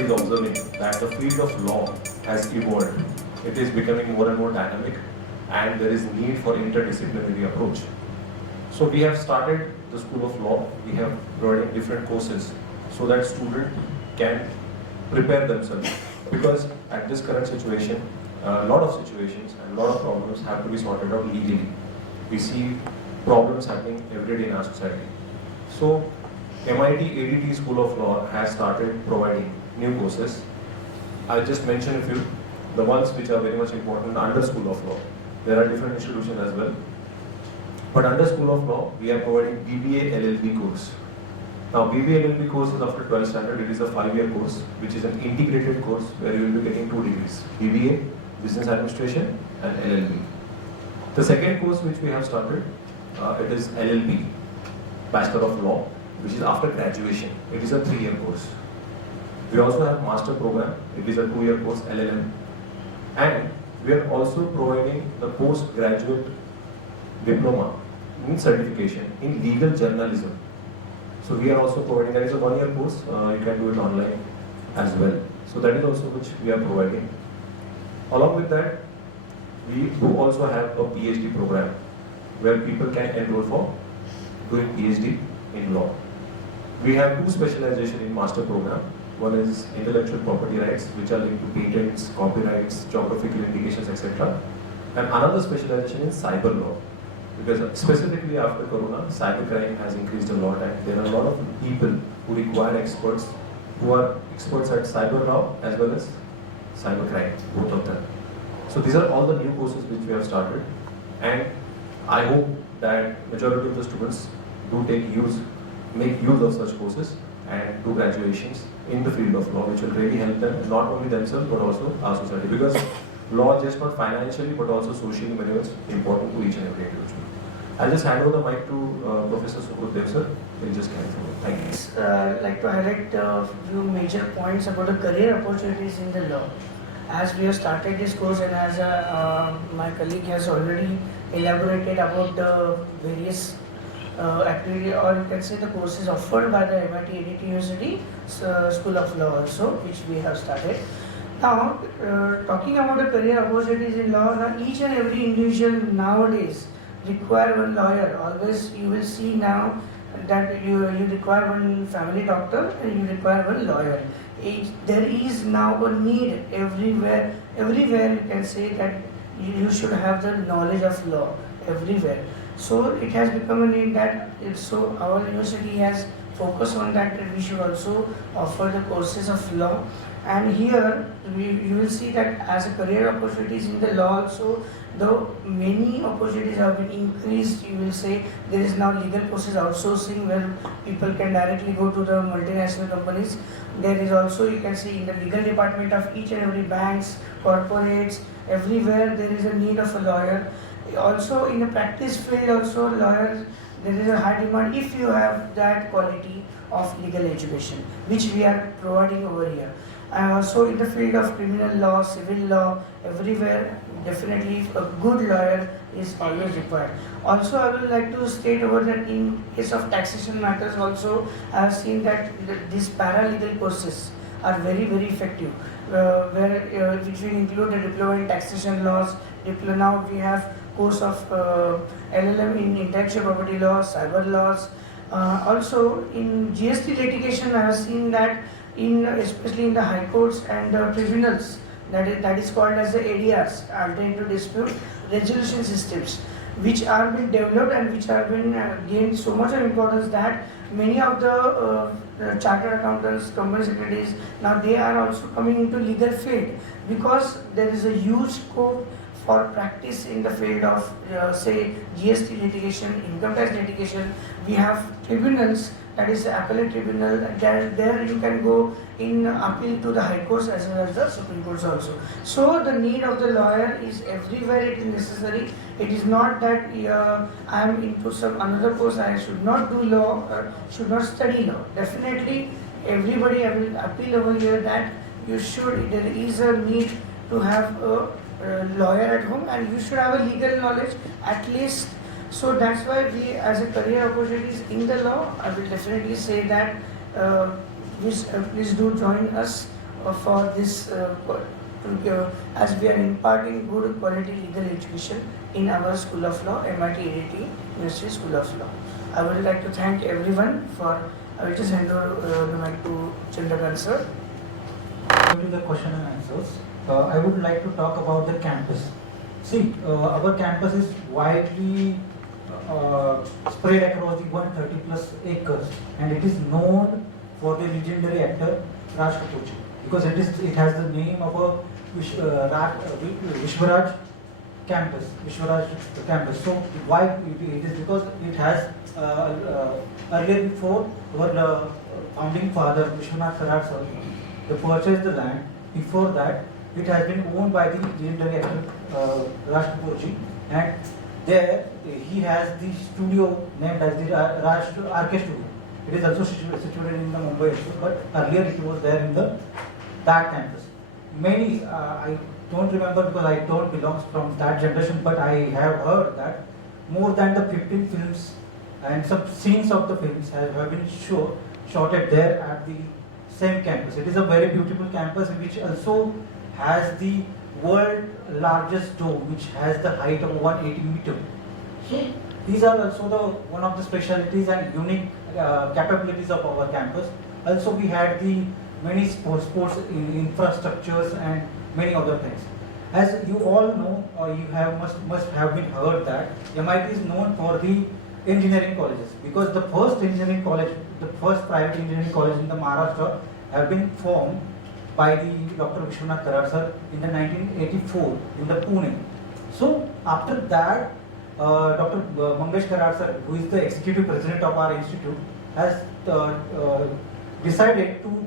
everybody is observing that the field of law has evolved. It is becoming more and more dynamic, and there is need for interdisciplinary approach. So we have started the School of Law. We have provided different courses so that students can prepare themselves. Because at this current situation, a lot of situations and a lot of problems have to be sorted out legally. We see problems happening every day in our society. So MIT ADT School of Law has started providing new courses. I'll just mention a few, the ones which are very much important under School of Law. There are different institutions as well. But under School of Law, we are providing BBA LLB course. Now, BBA LLB course is after 12th standard. It is a 5-year course, which is an integrated course where you will be getting 2 degrees: BBA, Business Administration, and LLB. The second course which we have started, it is LLB, Bachelor of Law, which is after graduation. It is a 3-year course. We also have Master Program. It is a 2-year course, LLM. And we are also providing the postgraduate diploma in certification in legal journalism. So we are also providing, that is a 1-year course, you can do it online as well. So that is also which we are providing. Along with that, we do also have a PhD program where people can enroll for doing PhD in law. We have 2 specializations in master program. One is intellectual property rights, which are linked to patents, copyrights, geographical indications, etc. And another specialization in cyber law. Because specifically after Corona, cybercrime has increased a lot, and there are a lot of people who require experts who are experts at cyber law as well as cybercrime, both of them. So these are all the new courses which we have started, and I hope that majority of the students do make use of such courses and do graduations in the field of law, which will really help them, not only themselves but also our society. Because law just not financially but also socially very much important to each and every individual. I'll just hand over the mic to Professor Subrut Dev sir. He'll just carry forward. Thank you. I'd like to highlight a few major points about the career opportunities in the law. As we have started this course, and as my colleague has already elaborated about the various activity, or you can say the courses offered by the MIT ADT University School of Law also, which we have started. Now, talking about the career opportunities in law, now each and every individual nowadays require one lawyer. Always you will see now that you require one family doctor and you require one lawyer. There is now a need everywhere you can say that you should have the knowledge of law everywhere. So it has become a need that so our university has focused on that we should also offer the courses of law. And here you will see that as a career opportunities in the law also, though many opportunities have been increased, you will say there is now legal courses outsourcing where people can directly go to the multinational companies. There is also, you can see in the legal department of each and every banks, corporates, everywhere there is a need of a lawyer. Also in the practice field also lawyers, there is a high demand if you have that quality of legal education, which we are providing over here. So in the field of criminal law, civil law, everywhere definitely a good lawyer is always required. Also I would like to state over that in case of taxation matters also, I have seen that these paralegal courses are very effective, which will include the diploma in taxation laws. Now we have course of LLM in intellectual property law, cyber laws. Also in GST litigation I have seen that especially in the high courts and tribunals, that is called as the ADRs, alternative dispute resolution systems, which are being developed and which have been gained so much of importance that many of the chartered accountants, company secretaries, now they are also coming into legal field because there is a huge scope for practice in the field of say GST litigation, income tax litigation. We have tribunals, that is the appellate tribunal, there you can go in appeal to the high courts as well as the Supreme Courts also. So the need of the lawyer is everywhere it is necessary. It is not that I am into some another course, I should not do law, should not study law. Definitely everybody, I will appeal over here that there is a need to have a lawyer at home and you should have a legal knowledge at least. So that's why we as a career opportunities in the law, I will definitely say that please do join us for this, as we are imparting good quality legal education in our School of Law, MIT ADT University School of Law. I would like to thank everyone for. I will just hand over the mic to Chandrakant sir. To the question and answers, I would like to talk about the campus. See, our campus is widely spread across the 130 plus acres, and it is known for the legendary actor Raj Kapoor ji, because it has the name of a Vishwaraj campus. Vishwaraj campus. So why it is because it has earlier before our founding father Vishwanath Karad sir, they purchased the land. Before that, it has been owned by the legendary actor Raj Kapoor ji, and there he has the studio named as the Raj RK Studio. It is also situated in the Mumbai issue, but earlier it was there in that campus. Many, I don't remember because I don't belong from that generation, but I have heard that more than the 15 films and some scenes of the films have been shotted there at the same campus. It is a very beautiful campus which also has the world largest dome, which has the height of 180 meters. So these are also one of the specialties and unique capabilities of our campus. Also, we had the many sports infrastructures and many other things. As you all know, or you must have been heard that MIT is known for the engineering colleges, because the first engineering college, the first private engineering college in the Maharashtra have been formed by the Dr. Vishwanath Karad sir in the 1984 in the Pune. So after that, Dr. Mangesh Karad sir, who is the executive president of our institute, has decided to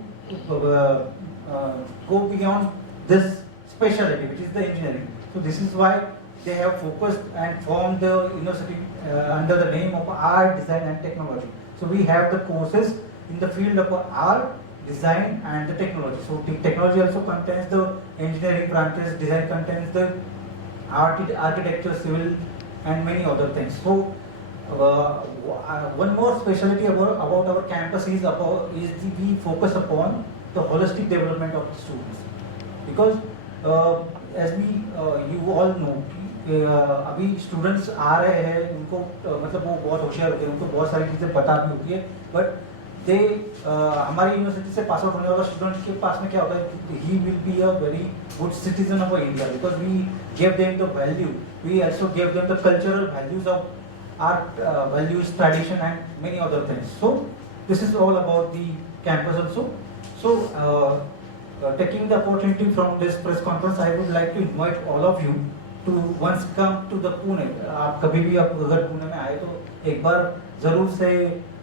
go beyond this specialty, which is the engineering. So this is why they have focused and formed the university under the name of art, design and technology. So we have the courses in the field of art, design and the technology. So the technology also contains the engineering branches, design contains the architecture, civil and many other things. So one more specialty about our campus is we focus upon the holistic development of the students, because as you all know, अभी students आ रहे हैं, उनको मतलब वो बहुत होशियार होते हैं, उनको बहुत सारी चीज़ें पता भी होती है, बट दे हमारी यूनिवर्सिटी से पास आउट होने वाला स्टूडेंट के पास में क्या होता है कि he will be a very good citizen of India, because we give them the value, we also give them the cultural values of art values, tradition and many other things. So this is all about the campus also. So taking the opportunity from this press conference, I would like to invite all of you to once come to the Pune. आप कभी भी आप अगर पुणे में आए तो एक बार जरूर से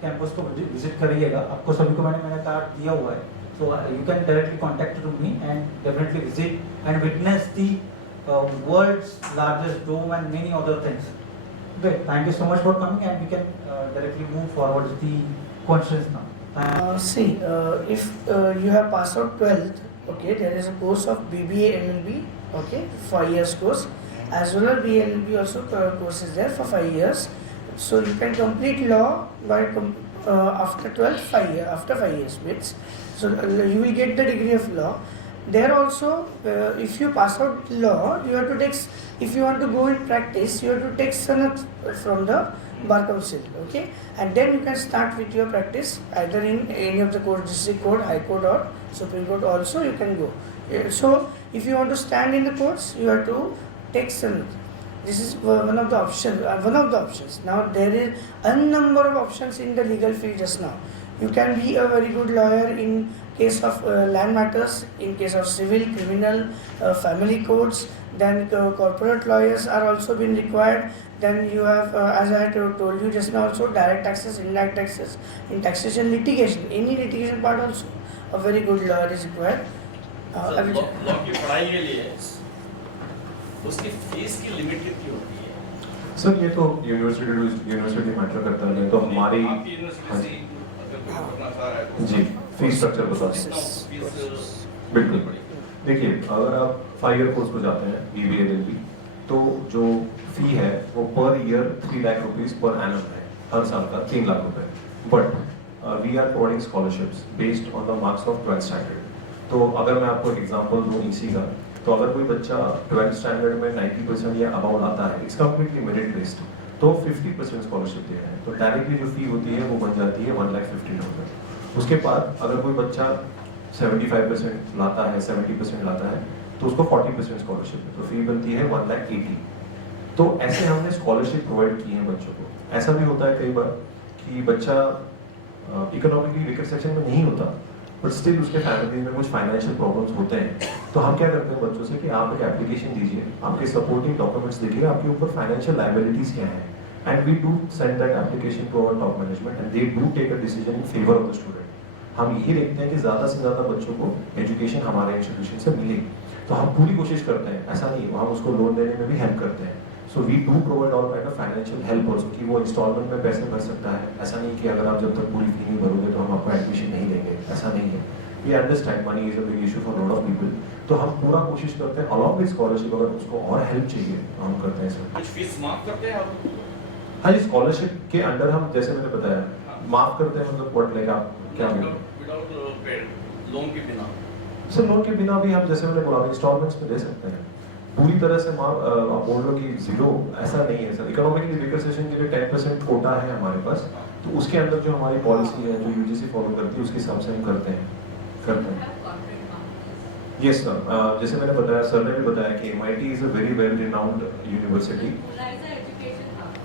कैंपस को विजिट करिएगा. आपको सभी को मैंने कार्ड दिया हुआ है, so you can directly contact to me and definitely visit and witness the world's largest dome and many other things. Great. Thank you so much for coming, and we can directly move forward with the questions now. If you have passed out 12th, okay, there is a course of BBA LLB, okay, 5 years course, as well as BLLB also course is there for 5 years. So you can complete law by after 12th 5 years, after 5 years bits. So you will get the degree of law. There also, if you pass out law, you have to take. If you want to go in practice, you have to take sanat from the bar council, okay, and then you can start with your practice either in any of the court, district court, high court or supreme court. Also, you can go. So, if you want to stand in the courts, you have to take sanat. This is one of the options. Now there is a number of options in the legal field just now. You can be a very good lawyer in case of land matters, in case of civil, criminal, family courts. Then corporate lawyers are also been required. Then you have, as I told you just now, also direct taxes, indirect taxes, in taxation litigation, any litigation part also, a very good lawyer is required. Law की पढ़ाई के लिए उसकी fees की limit कितनी होती है? Sir ये तो यूनिवर्सिटी मैटर करता है, तो हमारी आपकी यूनिवर्सिटी जी फीस स्ट्रक्चर बता दें. बिल्कुल. देखिए, अगर आप 5 ईयर कोर्स को जाते हैं BBA LLB, तो जो फी है वो per year 3 lakh rupees per annum है, हर साल का 3 लाख रुपए. But we are providing scholarships based on the marks of 12th standard. तो अगर मैं आपको एक एग्जांपल दूं इसी का, तो अगर कोई बच्चा 12th स्टैंडर्ड में 90% या अबाउट आता है, इट्स कंप्लीटली मेरिट बेस्ड, तो 50% स्कॉलरशिप दे रहे हैं, तो डायरेक्टली जो फी होती है वो बन जाती है 1,50,000। उसके बाद अगर कोई बच्चा 75% लाता है, 70% लाता है, तो उसको 40% स्कॉलरशिप है, तो फी बनती है 1,80,000। तो ऐसे हमने स्कॉलरशिप प्रोवाइड की है बच्चों को। ऐसा भी होता है कई बार कि बच्चा इकोनॉमिकली वीकर सेक्शन में नहीं होता, बट स्टिल उसके फैमिली में कुछ फाइनेंशियल प्रॉब्लम्स होते हैं, तो हम क्या करते हैं बच्चों से कि आप एक एप्लीकेशन दीजिए, आपके सपोर्टिंग डॉक्यूमेंट्स देखिए, आपके ऊपर फाइनेंशियल लायबिलिटीज क्या है, and we do send that application to our top management and they do take a decision in favour of the student. हम यही देखते हैं कि ज़्यादा से ज़्यादा बच्चों को एजुकेशन हमारे इंस्टीट्यूशन से मिले, तो हम पूरी कोशिश करते हैं, ऐसा नहीं हम उसको लोन देने में भी हेल्प करते हैं। So we do provide all kind of financial help also, कि वो इंस्टॉलमेंट में पैसे भर सकता है। ऐसा नहीं कि अगर आप जब तक पूरी फी नहीं भरोगे तो हम आपको एडमिशन नहीं देंगे, ऐसा नहीं है। We understand money is a big issue for lot of people, तो हम पूरा कोशिश करते हैं अलॉन्ग विद स्कॉलरशिप, अगर उसको और हेल्प चाहिए तो हम करते हैं सर। कुछ फीस माफ करते हैं आप? हाँ जी, स्कॉलरशिप के अंडर हम जैसे मैंने बताया माफ करते हैं, मतलब व्हाट लाइक आप क्या विदाउट पेड लोन के बिना? सर लोन के बिना भी हम जैसे मैंने बोला इंस्टॉलमेंट्स में दे सकते हैं, पूरी तरह से माफ आप बोल लो कि जीरो ऐसा नहीं है सर। इकोनॉमिकली वीकर सेक्शन के लिए 10% कोटा है हमारे पास, तो उसके अंदर जो हमारी पॉलिसी है जो यूजीसी फॉलो करती है उसके हिसाब से हम करते हैं। यस सर, जैसे मैंने बताया, सर ने भी बताया कि MIT is a very well renowned university.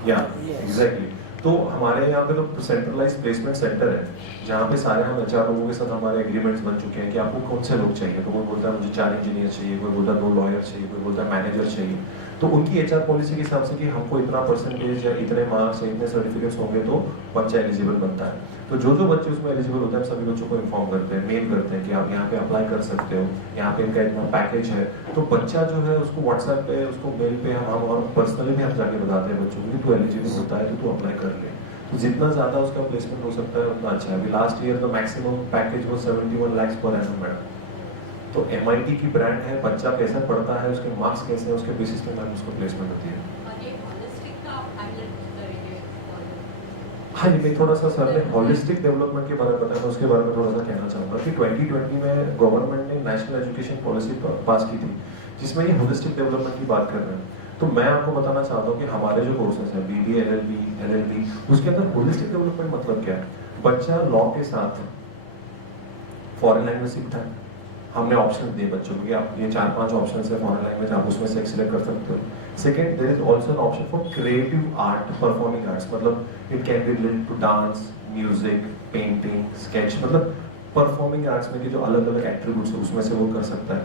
या एग्जैक्टली, तो हमारे यहाँ पे तो सेंट्रलाइज प्लेसमेंट सेंटर है, जहाँ पे सारे हम HR लोगों के साथ हमारे एग्रीमेंट्स बन चुके हैं कि आपको कौन से लोग चाहिए। तो कोई बोलता है मुझे 4 इंजीनियर चाहिए, कोई बोलता है 2 लॉयर चाहिए, कोई बोलता है मैनेजर चाहिए। तो उनकी HR पॉलिसी के हिसाब से कि हमको इतना परसेंटेज या इतने मार्क्स या इतने सर्टिफिकेट्स होंगे तो बच्चा एलिजिबल बनता है। तो जो जो बच्चे उसमें एलिजिबल होते हैं हम सभी बच्चों को इन्फॉर्म करते हैं, मेल करते हैं कि आप यहाँ पे अप्लाई कर सकते हो, यहाँ पे इनका इतना पैकेज है। तो बच्चा जो है उसको व्हाट्सएप पे, उसको मेल पे हम और पर्सनली भी हम जाके बताते हैं बच्चों को कि तू एलिजिबल होता है तो तू अप्लाई कर ले। तो जितना ज़्यादा उसका प्लेसमेंट हो सकता है उतना अच्छा है। अभी last year the maximum package वो 71 lakhs पर एनम मैडम। तो MIT की ब्रांड है, बच्चा कैसा पढ़ता है, उसके मार्क्स कैसे हैं, उसके बेसिस पे मैम उसको प्लेसमेंट होती है। हाँ जी, मैं थोड़ा सा सर ने होलिस्टिक डेवलपमेंट के बारे में बताया, मैं उसके बारे में थोड़ा सा कहना चाहूँगा कि 2020 में गवर्नमेंट ने नेशनल एजुकेशन पॉलिसी पास की थी, जिसमें ये होलिस्टिक डेवलपमेंट की बात कर रहे हैं। तो मैं आपको बताना चाहता हूँ कि हमारे जो कोर्सेज हैं BBA, LLB, उसके अंदर होलिस्टिक डेवलपमेंट मतलब क्या है। बच्चा लॉ के साथ फॉरेन लैंग्वेज सीखता है, हमने ऑप्शन दिए बच्चों को कि आप ये 4-5 ऑप्शन है फॉरेन लैंग्वेज, आप उसमें से सिलेक्ट कर सकते हो। Second, there is also an option for creative art, performing arts, मतलब it can be related to dance, music, painting, sketch, मतलब परफॉर्मिंग आर्ट्स में के जो अलग अलग एट्रीब्यूट्स है उसमें से वो कर सकता है।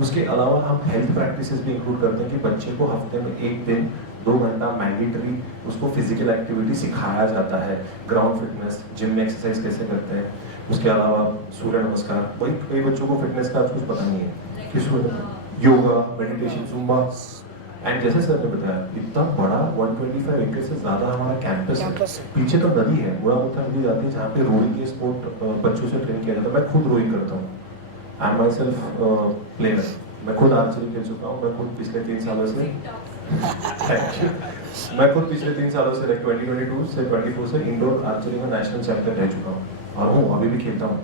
उसके अलावा हम हेल्थ प्रैक्टिसेस भी इंक्लूड करते हैं कि बच्चे को हफ्ते में 1 दिन 2 घंटा मैंडेटरी उसको फिजिकल एक्टिविटी सिखाया जाता है, ग्राउंड फिटनेस, जिम में एक्सरसाइज कैसे करते हैं। उसके अलावा सूर्य नमस्कार, वही कई बच्चों को फिटनेस का कुछ पता नहीं है कि सूर्य योगा, मेडिटेशन, जुम्बा। एंड जैसे सर ने बताया इतना बड़ा 125 एकड़ से ज़्यादा हमारा कैंपस है, पीछे तो नदी है, बुढ़ामुठा नदी जाती है, जहाँ पे रोइंग के स्पोर्ट बच्चों से ट्रेन किया जाता है। मैं खुद रोइंग करता हूँ, I am my self player, मैं खुद आर्चरी खेल चुका हूँ, मैं खुद पिछले 3 सालों से मैं खुद पिछले 3 सालों से 2022 से 24 से इंडोर आर्चरी में नेशनल चैंपियन रह चुका हूँ और हूँ अभी भी खेलता हूँ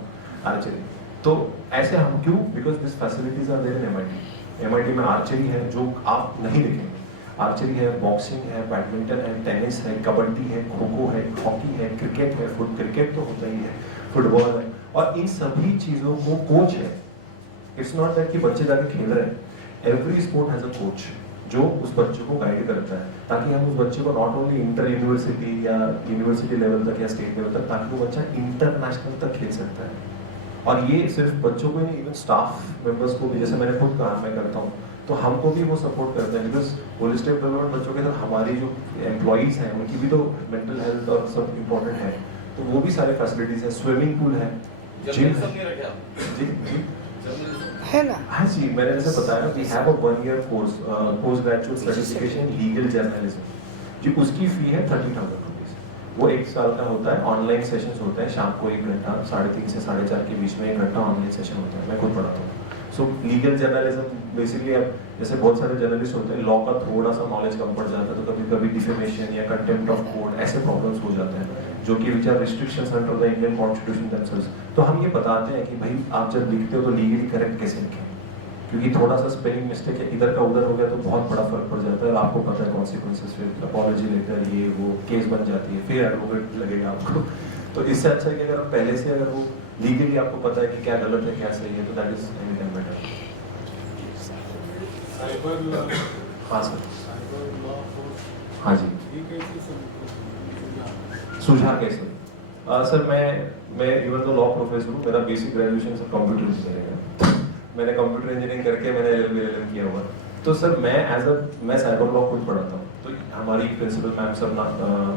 आर्चरी। तो ऐसे हम क्यों, because this facilities are there in MIT में आर्चरी है जो आप नहीं देखेंगे, आर्चरी है, बॉक्सिंग है, बैडमिंटन है, टेनिस है, कबड्डी है, खो खो है, हॉकी है, क्रिकेट है, क्रिकेट तो होता ही है, फुटबॉल है, और इन सभी चीज़ों को कोच है। इट्स नॉट दैट कि बच्चे जाके खेल रहे हैं, every sport has a coach जो उस बच्चे को गाइड करता है, ताकि हम उस बच्चे को नॉट ओनली इंटर यूनिवर्सिटी या यूनिवर्सिटी लेवल तक या स्टेट लेवल तक, ताकि वो बच्चा इंटरनेशनल तक खेल सकता है। और ये सिर्फ बच्चों को ही नहीं, इवन स्टाफ मेंबर्स को भी, जैसे मैंने खुद कहा मैं करता हूँ, तो हमको भी वो सपोर्ट करते हैं, बिकॉज होलिस्टिक डेवलपमेंट बच्चों के साथ हमारी जो एम्प्लॉइज हैं उनकी भी तो मेंटल हेल्थ और सब इम्पोर्टेंट है, तो वो भी सारे फैसिलिटीज है, स्विमिंग पूल है, जिम जी है ना। हाँ जी, मैंने जैसे बताया we have a 1 year course, post graduate certification legal journalism जी, उसकी फी है 30,000 रुपीज़। वो 1 साल का होता है, ऑनलाइन सेशंस होते हैं, शाम को 1 घंटा, 3:30 से 4:30 के बीच में 1 घंटा ऑनलाइन सेशन होता है, मैं खुद पढ़ाता हूँ। सो लीगल जर्नलिज्म बेसिकली अब जैसे बहुत सारे जर्नलिस्ट होते हैं, लॉ का थोड़ा सा नॉलेज कम पड़ जाता है तो कभी कभी डिफेमेशन या कंटेम्प्ट ऑफ कोर्ट ऐसे प्रॉब्लम्स हो जाते हैं जो कि which are restrictions under the Indian constitution themselves. तो हम ये बताते हैं कि भाई आप जब लिखते हो तो लीगली करेक्ट कैसे लिखें, क्योंकि थोड़ा सा स्पेलिंग मिस्टेक है इधर का उधर हो गया तो बहुत बड़ा फर्क पड़ जाता है और आपको पता है कॉन्सिक्वेंसेस, फिर अपॉलॉजी लेकर ये वो केस बन जाती है, फिर एडवोकेट लगेगा आपको। तो इससे अच्छा है कि अगर आप पहले से अगर वो लीगली आपको पता है कि क्या गलत है क्या सही है तो that is anything better. Cyber law, हाँ सर। साइबर लॉ कोर्स, हाँ जी। ये कैसे सुझाव? सुझाव कैसे? सर मैं इवन तो लॉ प्रोफेसर हूँ, मेरा basic graduation sir computer engineering है, मैंने कंप्यूटर इंजीनियरिंग करके मैंने LLM किया हुआ। तो सर मैं साइबर लॉ खुद पढ़ाता हूँ, तो हमारी प्रिंसिपल मैम सब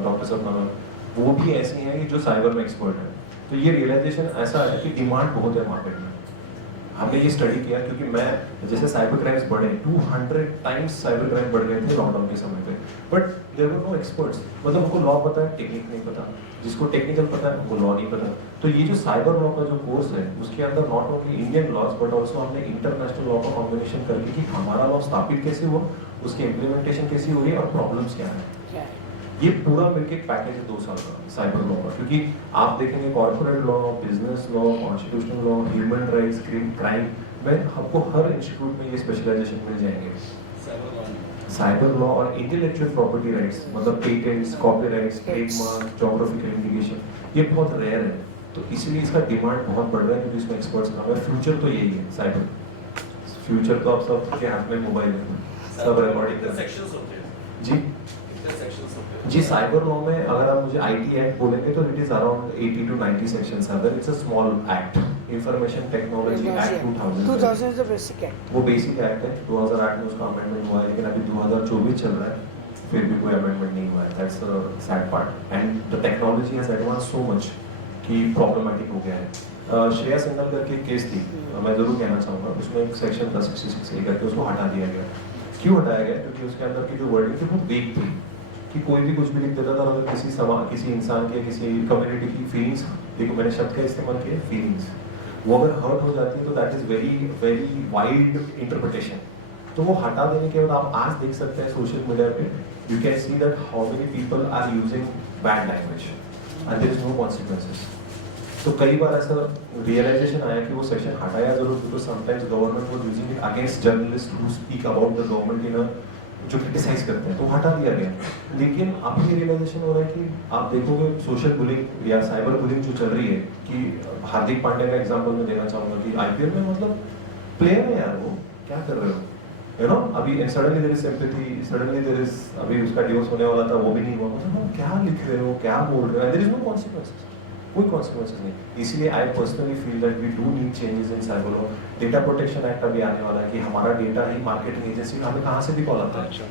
डॉक्टर सब वो भी ऐसी हैं कि जो साइबर में एक्सपर्ट है। तो ये रियलाइजेशन ऐसा है कि डिमांड बहुत है मार्केट में। हमने ये स्टडी किया क्योंकि मैं जैसे साइबर क्राइम्स बढ़े 200 टाइम्स साइबर क्राइम बढ़ गए थे लॉकडाउन के समय पे, but there were no experts, मतलब उनको लॉ पता है टेक्निक नहीं पता, जिसको टेक्निकल पता है उनको लॉ नहीं पता। तो ये जो साइबर लॉ का जो कोर्स है उसके अंदर not only Indian laws but also हमने इंटरनेशनल लॉ का कॉम्बिनेशन करके कि हमारा लॉ स्थापित कैसे हुआ, उसकी इम्प्लीमेंटेशन कैसी हो रही है और प्रॉब्लम्स क्या है, ये पूरा मिलके एक पैकेज है 2 साल का साइबर लॉ का। क्योंकि आप देखेंगे corporate law, business law, constitutional law, human rights, crime में आपको हर इंस्टीट्यूट में ये स्पेशलाइजेशन मिल जाएंगे। साइबर लॉ और इंटेलेक्चुअल प्रॉपर्टी राइट्स मतलब patents, copyrights, trademark, geographical indication, ये बहुत रेयर है, तो इसलिए इसका डिमांड बहुत बढ़ रहा है क्योंकि इसमें एक्सपर्ट्स कम है। फ्यूचर तो यही है साइबर, फ्यूचर तो आप सबके हाथ में मोबाइल है, सब रिकॉर्डिंग सेक्शंस होते हैं जी सेक्शंस होते हैं जी। साइबर लॉ में अगर आप मुझे IT एक्ट बोलेंगे तो it is around 80 to 90 sections are there. It's a small act, information technology act 2000 is the basic act. वो बेसिक एक्ट है। 2008 में उसका अमेंडमेंट हुआ है, लेकिन अभी 2024 चल रहा है, फिर भी कोई अमेंडमेंट नहीं हुआ है। That's a sad part and the technology has advance so much कि प्रॉब्लमेटिक हो गया है। श्रेया सिंघल करके एक केस थी, मैं जरूर कहना चाहूँगा, उसमें एक सेक्शन 1066 करके उसको हटा दिया गया। क्यों हटाया गया? क्योंकि उसके अंदर की जो वर्डिंग थी वो वेग थी कि कोई भी कुछ भी लिख देता था, अगर किसी इंसान के किसी कम्युनिटी की फीलिंग्स, देखो मैंने शब्द का इस्तेमाल किया फीलिंग्स, वो अगर हर्ट हो जाती है तो that is very very wide interpretation. तो वो हटा देने के बाद आप आज देख सकते हैं सोशल मीडिया पे you can see that how many people are using bad language and there is no consequences. तो कई बार ऐसा रियलाइजेशन आया कि वो सेक्शन हटाया जरूर, because sometimes government was using it against journalist who speak about the government in जो criticise करते हैं, तो हटा दिया गया। लेकिन अब ये रियलाइजेशन हो रहा है कि आप देखोगे सोशल बुलिंग या साइबर बुलिंग जो चल रही है, कि हार्दिक पांड्या का एग्जांपल मैं देना चाहूंगा कि IPL में मतलब प्लेयर है यार, वो क्या कर रहे हो, यू नो, अभी suddenly there is sympathy, suddenly there is, अभी उसका डिवोर्स होने वाला था वो भी नहीं हुआ, मतलब क्या लिख रहे हो, क्या बोल रहे हो, देयर इज नो कॉन्सिक्वेंसेस, कोई कॉन्सिक्वेंसेस नहीं। इसलिए I personally feel that we do need changes in cyber law. Data protection act अभी आने वाला है कि हमारा डेटा ही मार्केटिंग एजेंसी में हमें कहाँ से भी कॉल आता है,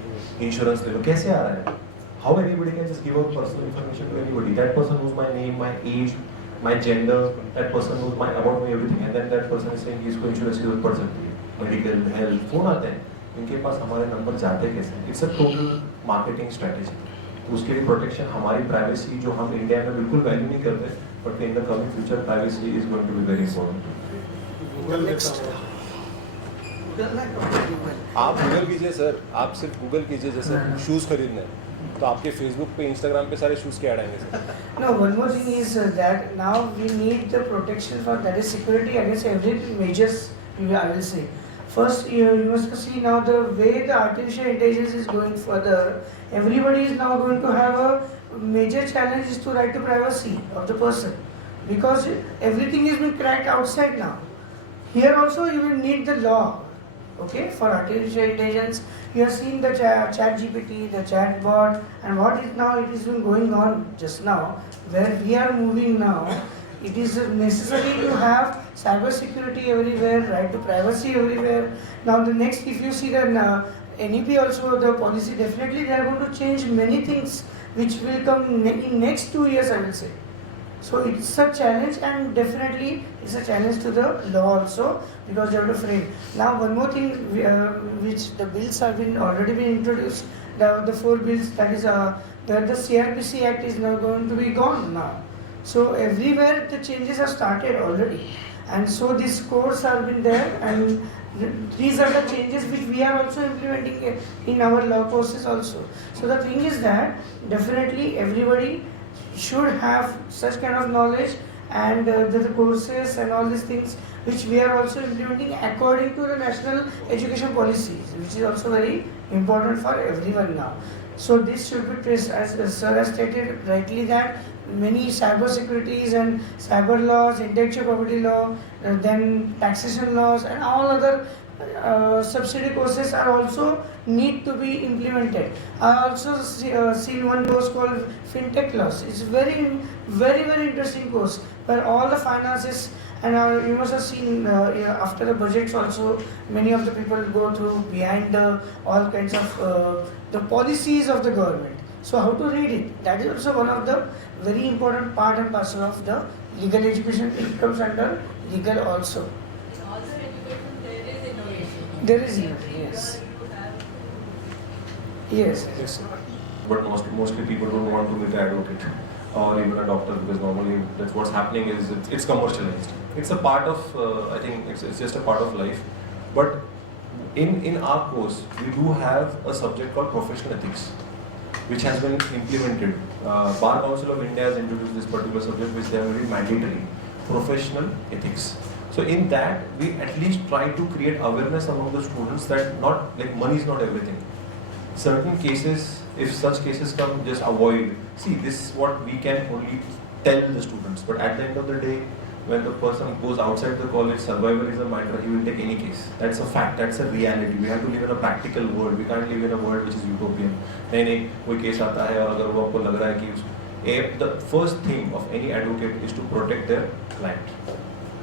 इंश्योरेंस ले लो, कैसे आ रहा है, how anybody can just give out personal information to anybody, that person knows my name, my age, my gender, that person knows my about me everything and then that person is saying इसको insurance की जरूरत पड़ सकती है, medical, health, phone आते हैं, इनके पास हमारे नंबर जाते कैसे? It's a total marketing strategy. उसके लिए प्रोटेक्शन, हमारी प्राइवेसी जो हम इंडिया में बिल्कुल वैल्यू नहीं करते, but in the coming future privacy is going to be very important. Google देता हुआ आप गूगल कीजिए सर, आप सिर्फ गूगल कीजिए, जैसे शूज़ खरीदने हैं तो आपके फेसबुक पे, इंस्टाग्राम पे सारे शूज़ के ऐड आएंगे sir. No, one more thing is that now we need the protection for that is security against every measures. I will say. First, you must see now the way the artificial intelligence is going further. Everybody is now going to have a major challenge is to right to privacy of the person, because everything is being cracked outside now. Here also you will need the law. Okay, for artificial intelligence, you have seen the chat GPT, the chat bot, and what is now it is been going on just now, where we are moving now. It is necessary to have cyber security everywhere, right to privacy everywhere. Now the next, if you see the NEP also, the policy definitely they are going to change many things which will come in next 2 years, I will say. So it's a challenge, and definitely it's a challenge to the law also, because you have to frame. Now one more thing, which the bills have been already been introduced, the 4 bills, that is that the CRPC Act is now going to be gone now. So everywhere the changes have started already, and so these codes have been there, and These are the changes which we are also implementing in our law courses also. So the thing is that definitely everybody should have such kind of knowledge, and the courses and all these things which we are also implementing according to the national education policies, which is also very important for everyone now. So this should be traced, as sir has stated rightly, that many cyber securities and cyber laws, intellectual property law, then taxation laws and all other subsidy courses are also need to be implemented. I also seen one course called FinTech laws. It's very interesting course where all the finances, and you must have seen after the budgets also many of the people go through behind all kinds of the policies of the government. So how to read it? That is also one of the very important part and parcel of the legal education. It comes under legal also. In all the education, there is innovation. There is innovation, yes. Yes. Yes, sir. But mostly people don't want to meet an advocate or even a doctor, because normally that's what's happening is it's commercialized. It's a part of, I think it's just a part of life. But in our course, we do have a subject called professional ethics, which has been implemented. Bar Council of India has introduced this particular subject, which they have made mandatory, professional ethics. So in that, we at least try to create awareness among the students that not like money is not everything. Certain cases, if such cases come, just avoid. See, this is what we can only tell the students. But at the end of the day, when the person goes outside the college, survival is a matter, he will take any case. That's a fact, that's a reality. We have to live in a practical world. We can't live in a world which is utopian. नहीं कोई case आता है और अगर वो आपको लग रहा है कि the first thing of any advocate is to protect their client.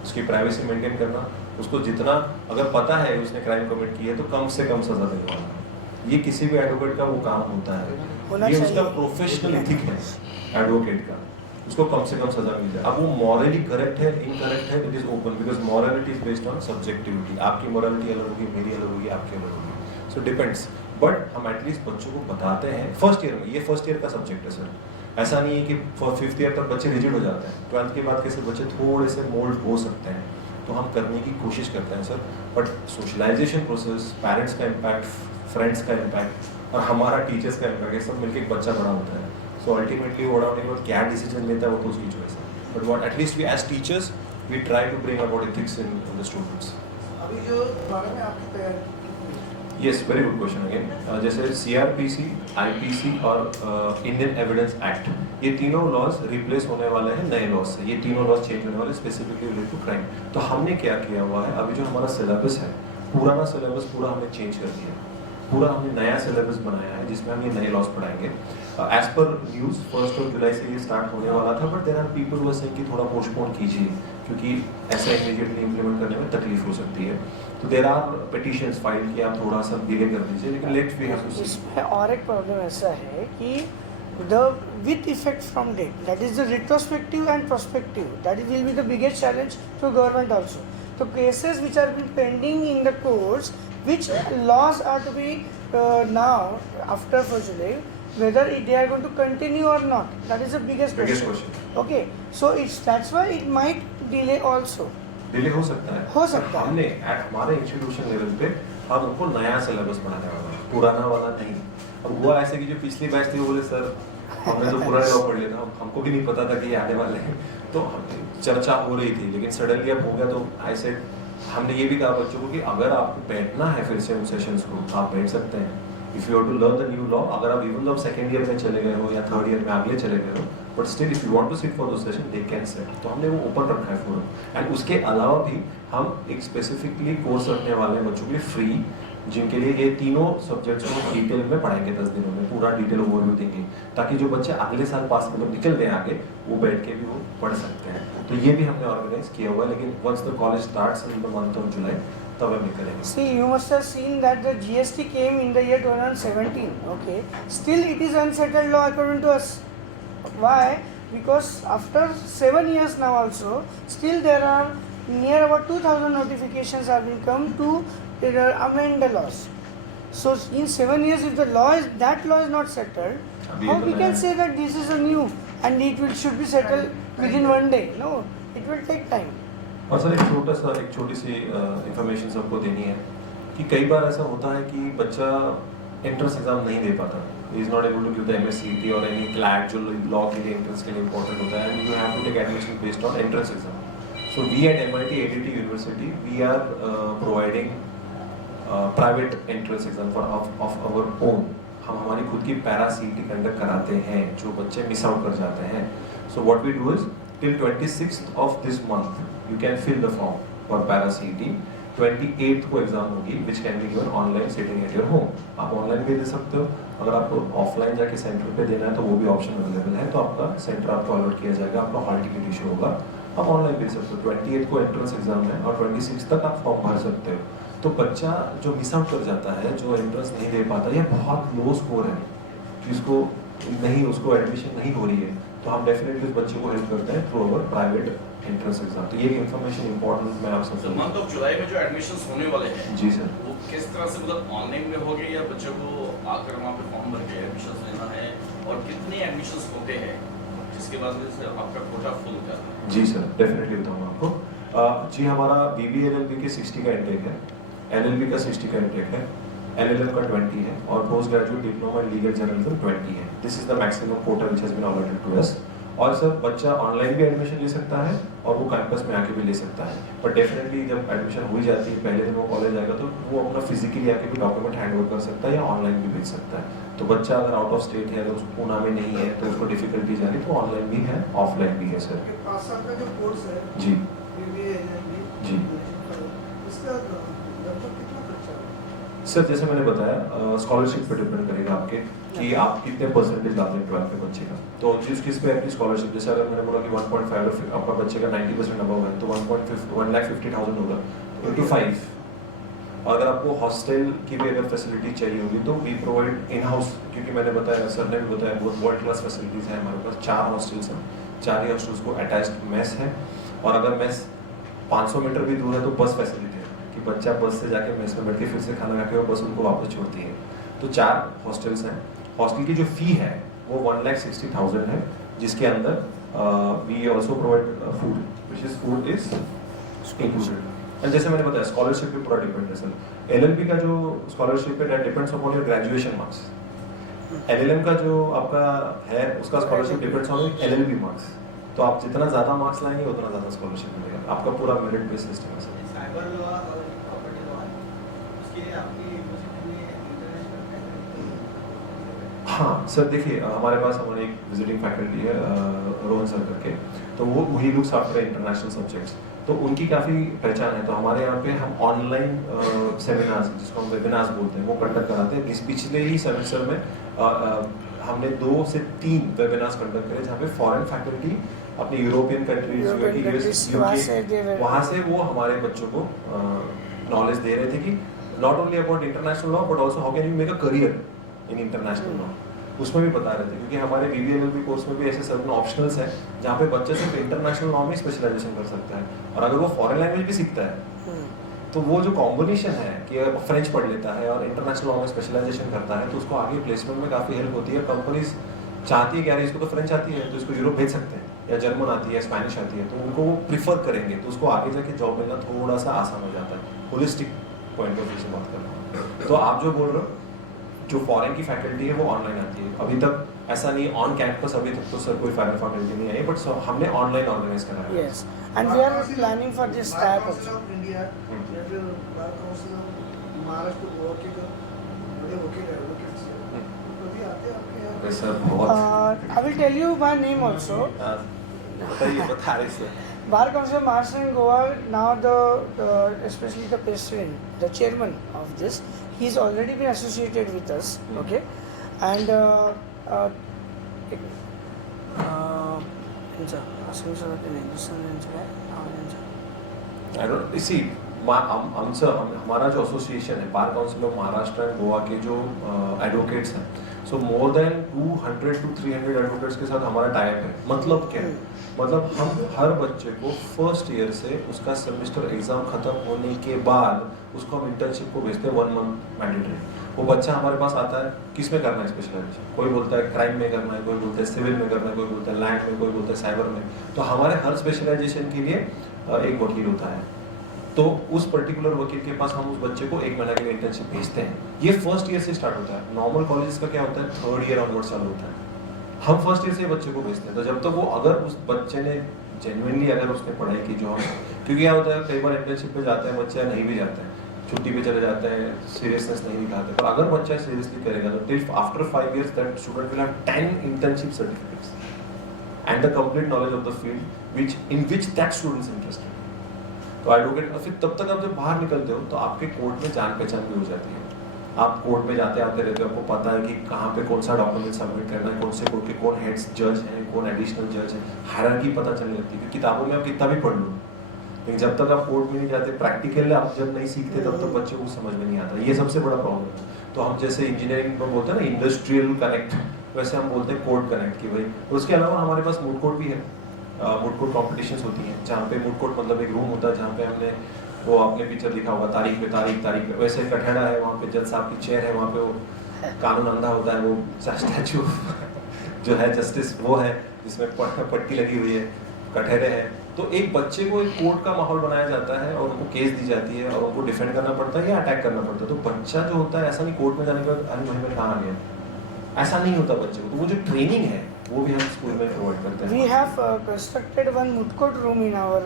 उसकी प्राइवेसी मेंटेन करना, उसको जितना अगर पता है उसने क्राइम कमिट की है तो कम से कम सजा दिलवाना, ये किसी भी एडवोकेट का वो काम होता है। ये उसका प्रोफेशनल एथिक है एडवोकेट का, उसको कम से कम सजा मिल जाए। अब वो मॉरली करेक्ट है, इनकरेक्ट है, it is open, because morality is based on subjectivity. आपकी मॉरलिटी अलग होगी, मेरी अलग होगी, आपकी अलग होगी, सो डिपेंड्स। बट हम एटलीस्ट बच्चों को बताते हैं फर्स्ट ईयर में, ये फर्स्ट ईयर का सब्जेक्ट है सर। ऐसा नहीं है कि फिफ्थ ईयर तक बच्चे रिजिड हो जाते हैं, 12th के बाद कैसे बच्चे थोड़े से मोल्ड हो सकते हैं, तो हम करने की कोशिश करते हैं sir. But socialization process, parents का इम्पैक्ट, फ्रेंड्स का इम्पैक्ट और हमारा टीचर्स का इम्पैक्ट, ये सब मिलकर एक बच्चा बड़ा होता है। सो अल्टीमेटली वो क्या डिसीजन लेता है वो तो उसकी चॉइस है। But what at least we as teachers we try to bring about ethics in the students. अभी जो बारे में आपकी तैयारी yes, very good question again. जैसे CRPC, IPC और इंडियन एविडेंस एक्ट, ये तीनों लॉज रिप्लेस होने वाले हैं नए लॉज से। ये तीनों लॉज चेंज होने वाले स्पेसिफिकली रिलेटेड टू क्राइम। तो हमने क्या किया हुआ है, अभी जो हमारा सिलेबस है, पुराना सिलेबस पूरा हमने चेंज कर दिया, पूरा हमने नया सिलेबस बनाया है जिसमें हम ये नए लॉज पढ़ाएंगे। एज पर न्यूज़ 1 जुलाई से ये स्टार्ट होने वाला था, but there are people who are saying कि थोड़ा पोस्टपोन कीजिए क्योंकि ऐसा इमीडिएटली इम्प्लीमेंट करने में तकलीफ हो सकती है। तो देयर आर पिटिशंस फाइल कि आप थोड़ा सा डिले कर दीजिए, लेकिन लेट्स वी हैव टू सी। इसमें और एक प्रॉब्लम ऐसा है कि the with effect from date, that is the retrospective and prospective, that will be the biggest challenge to government also. So cases which are been pending in the courts, which laws are to be now after 1st July, whether they are going to continue or not, that is the biggest question. Okay, so that's why it might delay also. Delay हो सकता है, हो सकता है। हमने eight हमारे institution level पे हम उनको नया सिलेबस बनाने वाला है, पुराना वाला नहीं। अब हुआ ऐसे कि जो पिछली बैच थी वो बोले सर हमने तो पुराने लॉ पढ़ लिया था, हमको भी नहीं पता था कि ये आने वाले हैं। तो चर्चा हो रही थी, लेकिन सडनली अब हो गया। तो आई सेड, हमने ये भी कहा बच्चों को कि अगर आपको बैठना है फिर से उन सेशंस को, आप बैठ सकते हैं। If you have to learn the new law, अगर आप इवन आप सेकेंड ईयर में चले गए हो या थर्ड ईयर में आगे चले गए हो, but still if you want to sit for the session they can sit. तो हमने वो ओपन रखा है फोरम। एंड उसके अलावा भी हम एक स्पेसिफिकली कोर्स रखने वाले हैं बच्चों के लिए फ्री, जिनके लिए ये तीनों सब्जेक्ट्स को डिटेल में पढ़ाएंगे, 10 दिनों में पूरा डिटेल ओवरव्यू देंगे, ताकि जो बच्चे अगले साल पास मतलब निकल गए आगे, वो बैठ के भी वो पढ़ सकते हैं। तो ये भी हमने ऑर्गेनाइज किया हुआ है, लेकिन once the college starts in the month of July तब हम करेंगे। See, you must have seen that the GST came in the year 2017. Okay, still it is unsettled law according to us. Why? Because after 7 years now also, still there are near about 2,000 notifications have been come to amend the laws. So in 7 years, if the law is not settled, अभी how तो we नया can है। say that this is a new and it should be settled within one day? No, it will take time. और sir एक छोटी सी information सबको देनी है कि कई बार ऐसा होता है कि बच्चा एंट्रेंस एग्जाम नहीं दे पाता, is not able to give the MSCT और एनी क्लैट जो लॉ के लिए एंट्रेंस के लिए इंपॉर्टेंट होता है, and you have to take admission based on entrance exam. So we at MIT ADT university we are providing private entrance exam for of our own. हम हमारी खुद की पैरा सीटी कंडक्ट कराते हैं जो बच्चे मिस आउट कर जाते हैं. So what we do is till 26th of this month you can fill the form for para CET. 28th को एग्जाम होगी which can be given online sitting at your home. आप online भी दे सकते हो, अगर आपको ऑफलाइन जाके centre पे देना है तो वो भी ऑप्शन अवेलेबल है, तो आपका सेंटर आपको अलॉट किया जाएगा, आपका हॉल टिकट इशू होगा, आप ऑनलाइन दे सकते हो. 28th को एंट्रेंस एग्जाम है और 26 तक आप फॉर्म भर सकते हो. तो बच्चा जो मिस आउट कर जाता है, जो एंट्रेंस नहीं दे पाता, या बहुत लो स्कोर है जिसको नहीं, उसको एडमिशन नहीं हो रही है, तो हम डेफिनेटली उस बच्चे को हेल्प करते हैं through our private entrance exam. तो ये इन्फॉर्मेशन इंपॉर्टेंट मैं आपसे तो मंथ ऑफ जुलाई में जो एडमिशंस होने वाले हैं, जी सर. वो किस तरह से, मतलब ऑनलाइन में होंगे या बच्चों को आकर वहाँ पे फॉर्म भर के एडमिशंस लेना है, और कितने एडमिशंस होते हैं जिसके बाद से आपका कोटा फुल होता है? जी सर, डेफिनेटली बताऊंगा आपको. जी हमारा BBA LLB के 60 का इंटेक है, LLB का 60 का इंटेक है, LLM का 20 है, और post graduate diploma in legal journalism 20 है. This is the maximum quota which has been allotted to us. और सर बच्चा ऑनलाइन भी एडमिशन ले सकता है और वो कैंपस में आके भी ले सकता है, बट डेफिनेटली जब एडमिशन हो जाती है, पहले दिन वो कॉलेज आएगा तो वो अपना फिजिकली आके भी डॉक्यूमेंट हैंड ओवर कर सकता है या ऑनलाइन भी भेज सकता है. तो बच्चा अगर आउट ऑफ स्टेट है, अगर उसको पूना में नहीं है तो उसको डिफिकल्टीज आ रही, तो ऑनलाइन भी है, ऑफलाइन भी है सर. ये 5 साल का जो कोर्स है जी BBA LLB, जी. इसका लगभग कितना खर्चा है? सर जैसे मैंने बताया, स्कॉलरशिप पे डिपेंड करेगा आपके कि आप कितने परसेंटेज लाते हैं 12th के बच्चे का. तो जिस किस पे अपनी स्कॉलरशिप, जैसे अगर मैंने बोला कि 1.5 आपका बच्चे का 90% अबव है तो 1,50,000 होगा इंटू 5. अगर आपको हॉस्टल की भी अगर फैसिलिटी चाहिए होगी तो वी प्रोवाइड इन हाउस, क्योंकि मैंने बताया, सर ने भी बताया, बहुत वर्ल्ड क्लास फैसिलिटीज़ हैं हमारे पास. 4 हॉस्टल्स हैं, 4 ही हॉस्टल्स को अटैच्ड मेस है, और अगर मेस 500 मीटर भी दूर है तो बस फैसिलिटी है कि बच्चा बस से जाके मेस में बैठ के फिर से खाना खा के वो बस उनको वापस छोड़ती है. तो 4 हॉस्टल्स हैं. हॉस्टल की जो फ़ी है वो 1,60,000 है, जिसके अंदर we also provide food, which is food is included. And जैसे मैंने बताया, स्कॉलरशिप पे पूरा डिपेंड है सर. LLB का जो स्कॉलरशिप है that depends upon your graduation marks. LLM का जो आपका है उसका scholarship depends on LLB marks. तो आप जितना ज़्यादा मार्क्स लाएंगे उतना ज़्यादा स्कॉलरशिप मिलेगा. आपका पूरा मेरिट बेस्ड सिस्टम है सर. साइबर लॉ और प्रॉपर्टी लॉ है, उसके लिए आपकी यूनिवर्सिटी में इंटरनेशनल हाँ सर, देखिए हमारे पास हमारे एक विजिटिंग फैकल्टी है रोहन सर करके, तो वो he looks after international subjects, तो उनकी काफ़ी पहचान है. तो हमारे यहाँ पे हम ऑनलाइन सेमिनार्स, जिसको हम वेबिनार्स बोलते हैं, वो कंडक्ट कराते हैं. इस पिछले ही सेमेस्टर में हमने 2 से 3 वेबिनार्स कंडक्ट करे जहाँ पे फॉरेन फैकल्टी अपनी यूरोपियन कंट्रीज, वहाँ से वो हमारे बच्चों को नॉलेज दे रहे थे कि not only about international law but also how can you make a career in international law. उसमें भी बता रहे थे, क्योंकि हमारे BBA LLB कोर्स में भी ऐसे सर्टेन ऑप्शनल्स हैं जहाँ पे बच्चे सिर्फ इंटरनेशनल लॉ में स्पेशलाइजेशन कर सकता है, और अगर वो फॉरेन लैंग्वेज भी सीखता है तो वो जो कॉम्बिनेशन है कि अगर फ्रेंच पढ़ लेता है और इंटरनेशनल लॉ में स्पेशलाइजेशन करता है तो उसको आगे प्लेसमेंट में काफ़ी हेल्प होती है. कंपनीज चाहती है कि यार इसको तो फ्रेंच आती है तो इसको यूरोप भेज सकते हैं, या जर्मन आती है, स्पेनिश आती है, तो उनको वो प्रीफर करेंगे, तो उसको आगे जाके जॉब मिलना थोड़ा सा आसान हो जाता है. होलिस्टिक पॉइंट ऑफ व्यू से बात कर रहा हूँ. तो आप जो बोल रहे हो, जो फॉरेन की फैकल्टी है वो ऑनलाइन आती है. अभी तक ऐसा नहीं ऑन कैंपस, अभी तक तो सर कोई फॉरेन फैकल्टी नहीं आई, बट हमने ऑनलाइन ऑर्गेनाइज करा है. Yes, and we are planning for this type council also. Of India या फिर bar council of Maharashtra Goa के बड़े वकील एडवोकेट्स हैं, कभी आते हैं आपके यहाँ? सर बहुत I will tell you my name also. बताइए, बता रहे sir. Bar Council of Maharashtra and Goa, now the especially the president, the chairman of this, he's already been associated with us, okay, and I don't see. हमारा जो association है bar council of Maharashtra and Goa के जो advocates हैं, सो more than 200 to 300 advocates के साथ हमारा type है. मतलब क्या है? मतलब हम हर बच्चे को फर्स्ट ईयर से उसका सेमेस्टर एग्जाम खत्म होने के बाद उसको हम इंटर्नशिप को भेजते हैं 1 month मैंडेटरी. वो बच्चा हमारे पास आता है, किस में करना है स्पेशलाइजेशन, कोई बोलता है क्राइम में करना है, कोई बोलता है सिविल में करना है, कोई बोलता है लैंड में, कोई बोलता है साइबर में. तो हमारे हर स्पेशलाइजेशन के लिए एक वकील होता है, तो उस पर्टिकुलर वकील के पास हम उस बच्चे को 1 महीने के लिए इंटर्नशिप भेजते हैं। ये फर्स्ट ईयर से स्टार्ट होता है। नॉर्मल कॉलेजेस का क्या होता है, 3rd ईयर ऑनवर्ड चालू होता है। हम फर्स्ट ईयर से बच्चे को भेजते हैं। तो जब तक वो, अगर उस बच्चे ने जेन्युइनली अगर उसने पढ़ाई की, जो हम, क्योंकि क्या होता है कई बार इंटर्नशिप पे जाते हैं बच्चे, नहीं भी जाते हैं, छुट्टी पे चले जाते हैं, सीरियसनेस नहीं दिखाते, पर अगर बच्चा सीरियसली करेगा तो till after 5 years that student will have 10 internship certificates and the complete knowledge of the field in which that student is interested. तो एडवोकेट, और फिर तब तक आप जब बाहर निकलते हो तो आपके कोर्ट में जान पहचान भी हो जाती है। आप कोर्ट में जाते आते रहते हो, आपको पता है कि कहाँ पे कौन सा डॉक्यूमेंट सबमिट करना है, कौन से कोर्ट के कौन हेड्स जज हैं, कौन एडिशनल जज है, हायरार्की पता चलने लगती है। किताबों में आप कितना भी पढ़ लो, लेकिन जब तक आप कोर्ट में नहीं जाते, प्रैक्टिकल आप जब नहीं सीखते, तब तक बच्चों को समझ में नहीं आता। ये सबसे बड़ा प्रॉब्लम है। तो हम जैसे इंजीनियरिंग में बोलते हैं ना इंडस्ट्रियल कनेक्ट, वैसे हम बोलते हैं कोर्ट कनेक्ट की भाई। तो उसके अलावा हमारे पास मूड कोर्ट भी है। मूड कोर्ट कॉम्पिटिशंस होती हैं, जहाँ पे मूड कोर्ट मतलब एक रूम होता है जहाँ पे हमने, वो आपने पिक्चर दिखा होगा, तारीख पे तारीख, वैसे कठेड़ा है, वहाँ पे जज साहब की चेयर है, वहाँ पे वो कानून अंधा होता है, वो स्टैचू जो है जस्टिस वो है, जिसमें पट्टी लगी हुई है, कठहरे हैं। तो एक बच्चे को एक कोर्ट का माहौल बनाया जाता है और उनको केस दी जाती है और उनको डिफेंड करना पड़ता है या अटैक करना पड़ता है। तो बच्चा जो होता है, ऐसा नहीं कोर्ट में जाने के बाद अरे भाई मैं कहाँ आ गया, ऐसा नहीं होता बच्चे को। तो वो जो ट्रेनिंग है वो भी हम स्कूल में प्रोवाइड करते हैं। We have constructed one moot court room in our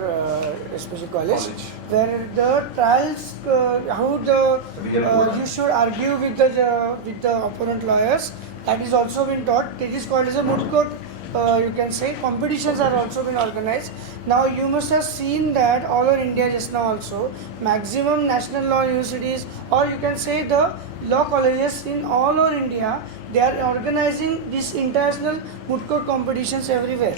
special college, where the trials, how Real court. you should argue with the opponent lawyers, that is also been taught. It is called as a moot court. You can say competitions are also been organized. Now you must have seen that all over India just now also, maximum national law universities, or you can say the law colleges in all over India, they are organizing these international moot court competitions everywhere.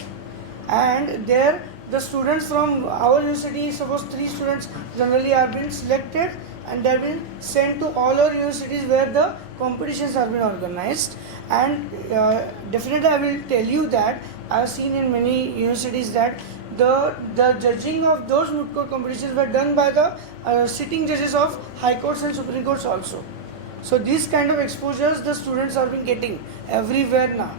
And there the students from our university, suppose 3 students generally are being selected and they are being sent to all our universities where the competitions are being organized. And definitely I will tell you that I have seen in many universities that the judging of those moot court competitions were done by the sitting judges of high courts and supreme courts also. So these kind of exposures the students are been getting everywhere now.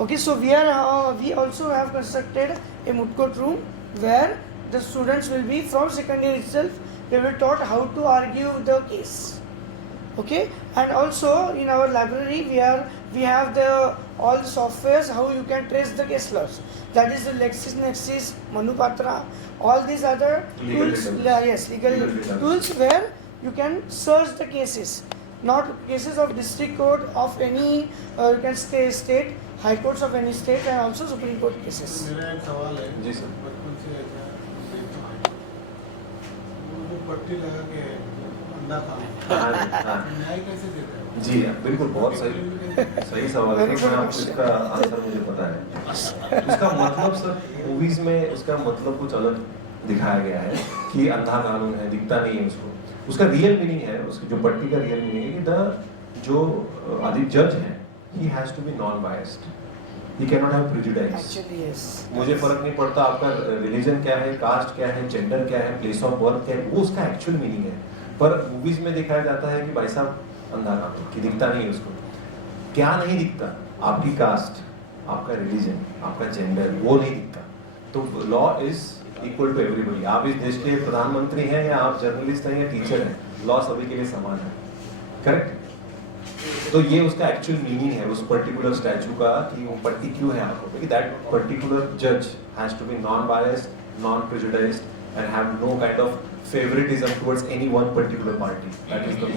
Okay, so we also have constructed a moot court room where the students will be from second year itself, they will taught how to argue the case. Okay, and also in our library we have the all the softwares how you can trace the case laws. That is the LexisNexis, Manupatra, all these other Legal tools. database. Yes, legal database. tools where you can search the cases, not cases of district court of any you can say state, high courts of any state, and also supreme court cases. मेरा एक सवाल है जी sir. बचपन से ऐसा देखता हूँ, वो जो पट्टी लगा के अंडा खाना, हाँ, न्याय कैसे देते हैं? जी बिल्कुल, बहुत सही सवाल है। मैं आपको इसका आंसर मुझे पता है। उसका मतलब सर मूवीज में उसका मतलब कुछ अलग दिखाया गया है कि अंधा कानून है, दिखता नहीं है उसको। उसका रियल मीनिंग है, उसकी जो पट्टी का रियल मीनिंग है कि द जो अधिक जज है, he has to be non biased, he can not have prejudice. Actually, yes. मुझे फर्क नहीं पड़ता आपका रिलीजन क्या है, कास्ट क्या है, जेंडर क्या है, प्लेस ऑफ बर्थ क्या है, वो उसका एक्चुअल मीनिंग है। पर मूवीज में दिखाया जाता है कि भाई साहब अंधा कानून, कि दिखता नहीं है उसको। क्या नहीं दिखता? आपकी कास्ट, आपका रिलीजन, आपका जेंडर, वो नहीं दिखता। तो law is equal to everybody. आप इस देश के प्रधानमंत्री हैं या आप जर्नलिस्ट हैं या टीचर हैं, लॉ सभी के लिए समान है। करेक्ट? तो ये उसका एक्चुअल मीनिंग है उस पर्टिकुलर स्टैचू का, कि वो पट्टी क्यों है आपको, क्योंकि दैट पर्टिकुलर जज has to be non biased, non prejudiced and have no kind of favoritism towards any one particular party. That is the